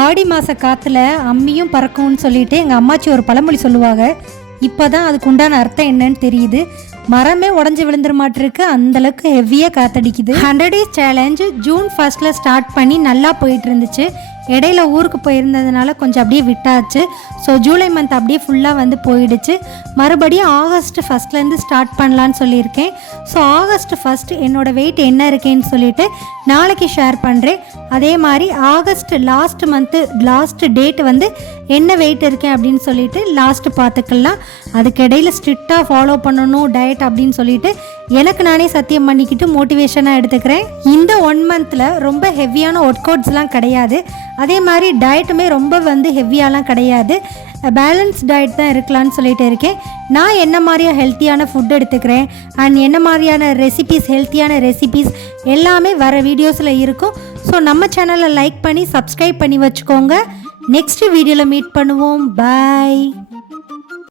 ஆடி மாத காற்றுல அம்மியும் பறக்கும்னு சொல்லிட்டு எங்கள் அம்மாச்சி ஒரு பழமொழி சொல்லுவாங்க. இப்போ தான் அதுக்கு உண்டான அர்த்தம் என்னன்னு தெரியுது. மரமே உடஞ்சி விழுந்துட மாட்டிருக்கு, அந்தளவுக்கு ஹெவியாக காத்தடிக்குது. 100 days சேலஞ்சு ஜூன் 1 ஸ்டார்ட் பண்ணி நல்லா போயிட்டு இருந்துச்சு. இடையில ஊருக்கு போயிருந்ததுனால கொஞ்சம் அப்படியே விட்டாச்சு. ஸோ ஜூலை மந்த் அப்படியே ஃபுல்லாக வந்து போயிடுச்சு. மறுபடியும் ஆகஸ்ட் 1 ஸ்டார்ட் பண்ணலான்னு சொல்லியிருக்கேன். ஸோ ஆகஸ்ட் 1 என்னோடய வெயிட் என்ன இருக்கேன்னு சொல்லிட்டு நாளைக்கு ஷேர் பண்ணுறேன். அதே மாதிரி ஆகஸ்ட் லாஸ்ட் டேட் வந்து என்ன வெயிட் இருக்கேன் அப்படின்னு சொல்லிட்டு லாஸ்ட்டு பார்த்துக்கலாம். அதுக்கு இடையில ஸ்ட்ரிக்டாக ஃபாலோ பண்ணணும் டயட் அப்படின்னு சொல்லிட்டு எனக்கு நானே சத்தியம் பண்ணிக்கிட்டு மோட்டிவேஷனாக எடுத்துக்கிறேன். இந்த 1 மந்தில் ரொம்ப ஹெவியான ஒர்க் அவுட்ஸ்லாம் கிடையாது. அதே மாதிரி டயட்டுமே ரொம்ப வந்து ஹெவியாலாம் கிடையாது. பேலன்ஸ் டயட் தான் இருக்கலான்னு சொல்லிட்டு இருக்கேன். நான் என்ன மாதிரியாக ஹெல்த்தியான ஃபுட் எடுத்துக்கிறேன் அண்ட் என்ன மாதிரியான ஹெல்த்தியான ரெசிபீஸ் எல்லாமே வர வீடியோஸில் இருக்கும். ஸோ நம்ம சேனலை லைக் பண்ணி சப்ஸ்கிரைப் பண்ணி வச்சுக்கோங்க. நெக்ஸ்ட் வீடியோவில் மீட் பண்ணுவோம். பாய்.